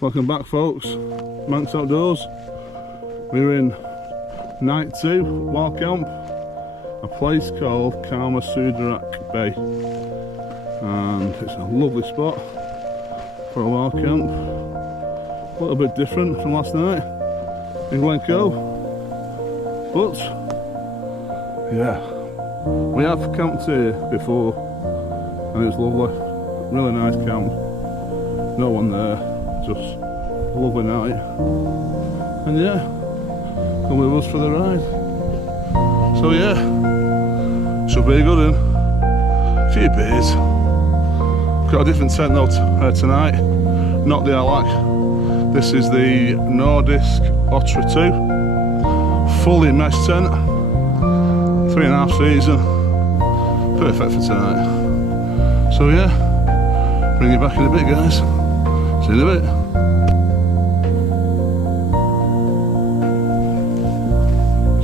Welcome back, folks. Manx Outdoors. We're in night 2, wild camp, a place called Camusdarach Bay, and it's a lovely spot for a wild camp. A little bit different from last night in Glencoe, but yeah, we have camped here before and it was lovely. Really nice camp. No one there, just a lovely night. And yeah, come with us for the ride. So yeah, should be a good one. A few beers. Got a different tent though tonight, not the Alac. This is the Nordisk Otra 2, fully mesh tent, 3.5 season, perfect for tonight. So yeah, bring you back in a bit, guys. See you in a bit.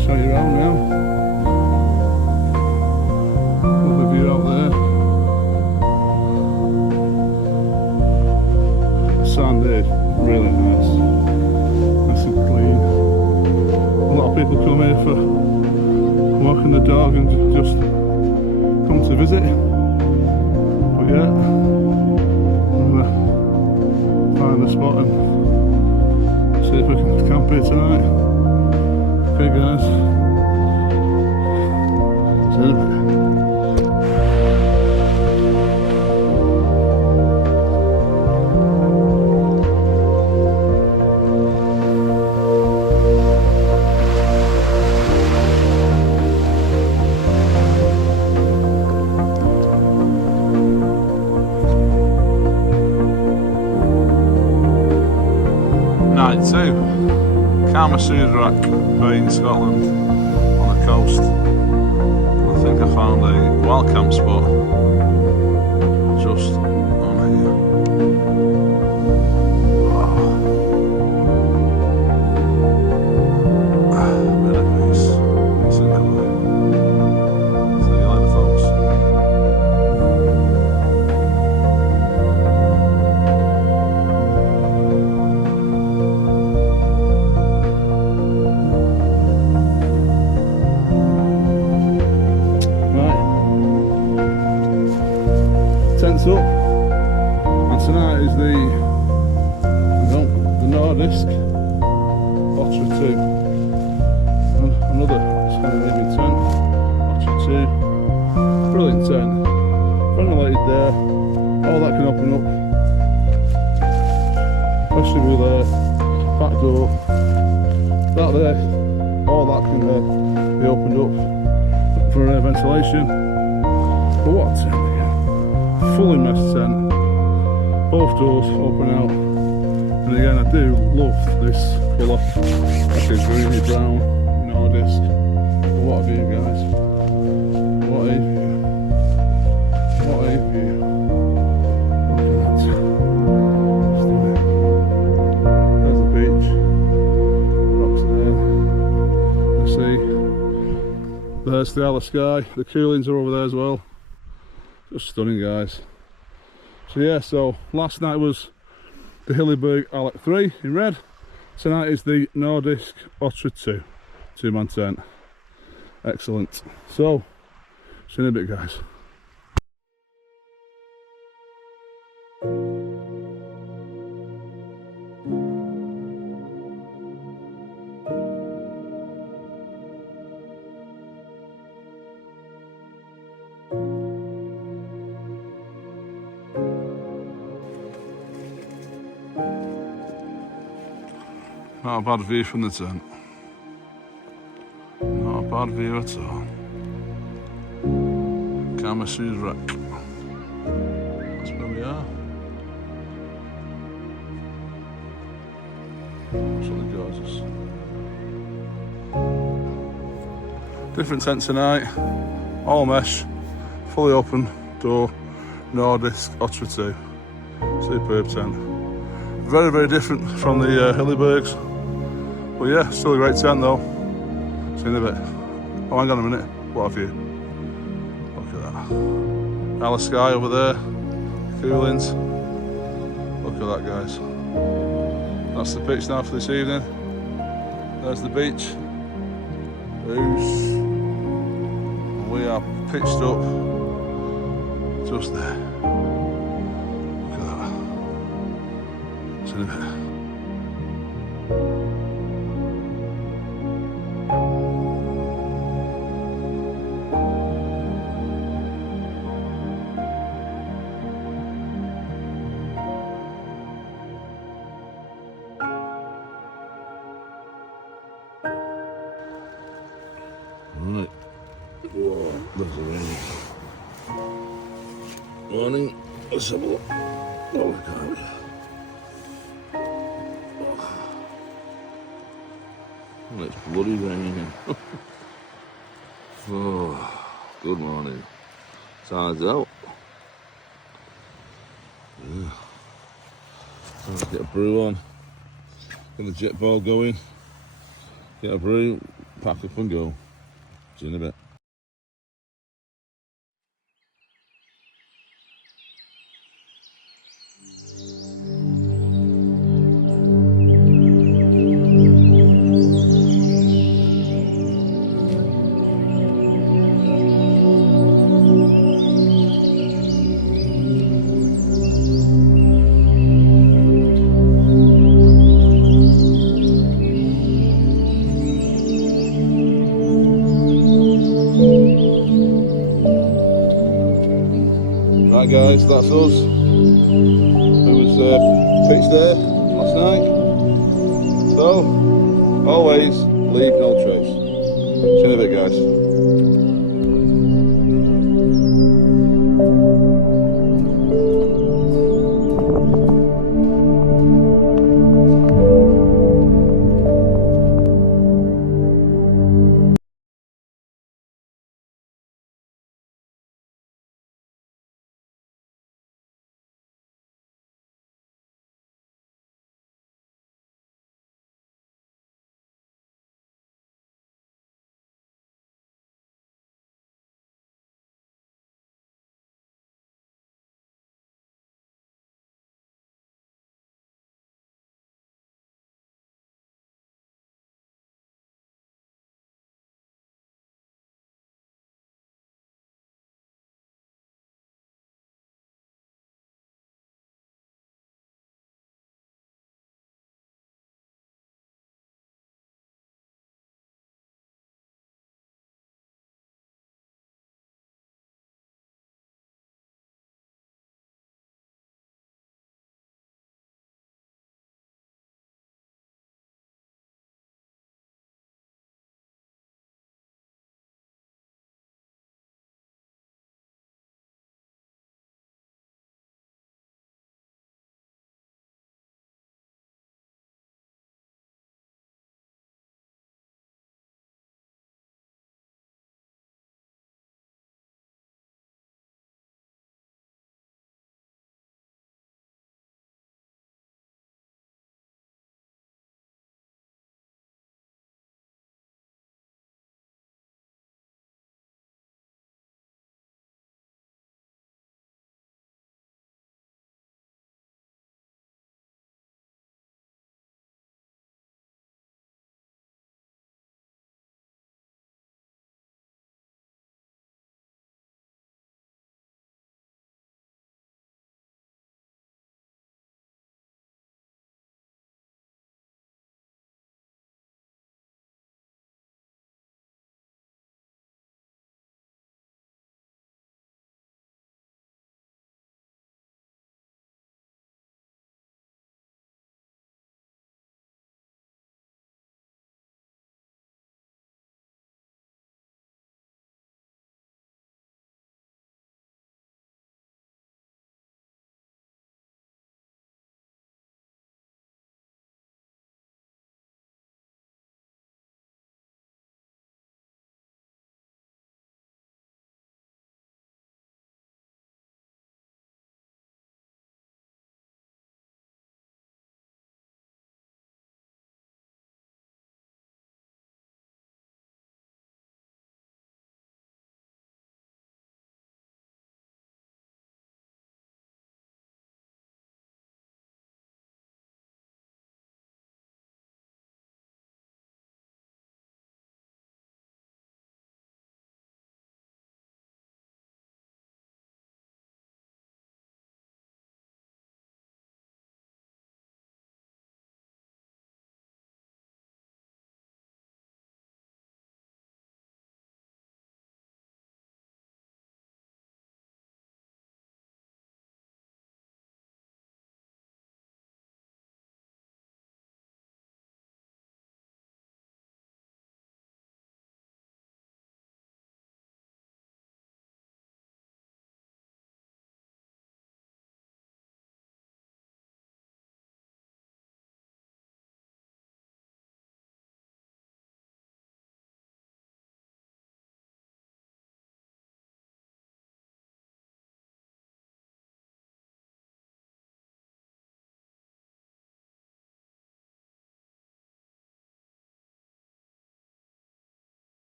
Show you around now. Lovely view out there. Sand is really nice and clean. A lot of people come here for walking the dog and just come to visit. But yeah, I'm gonna find a spot and see if we can camp here tonight. Okay guys, see you in a bit. Night 2, Camusdarach Bay in Scotland, on the coast. I think I found a wild camp spot just on here. Wow. Bit of peace. Peace in the way. See you later, folks. Tents up, and tonight is the Nordisk Otra 2, and another Scandinavian tent, Otra 2, brilliant tent, ventilated there, all that can open up, especially with the back door, that there, all that can be opened up for ventilation. But what a tent! Fully meshed tent, both doors open out, and again I do love this colour, like a greeny brown Nordisk. What a view, guys, what a view, what a view, look at that, stunning. There's the beach, rocks there, the sea, there's the Isle of Skye, the Coolings are over there as well. Just stunning, guys. So yeah, so last night was the Hillyberg Alac 3 in red. Tonight is the Nordisk Otra 2, 2-man tent. Excellent. So, see you in a bit, guys. Not a bad view from the tent. Not a bad view at all. Camusdarach. That's where we are. Absolutely gorgeous. Different tent tonight. All mesh. Fully open door. Nordisk Otra 2. Superb tent. Very, very different from the Hillybergs. But yeah, still a great tent though. See you in a bit. Oh, hang on a minute. What a view. Look at that. Isle of Skye over there. Coolings. Look at that, guys. That's the pitch now for this evening. There's the beach. We are pitched up just there. Look at that. See you in a bit. Right. Whoa, there's a rain. Morning. Let's have a look. Oh, look at it. Oh, it's bloody raining. Oh, good morning. Tide's out. Yeah. Let's get a brew on. Get the jet ball going. Get a brew, pack up and go. See you in a bit. Right guys, that's us. It was pitched there last night. So, always leave no trace. See you in a bit guys.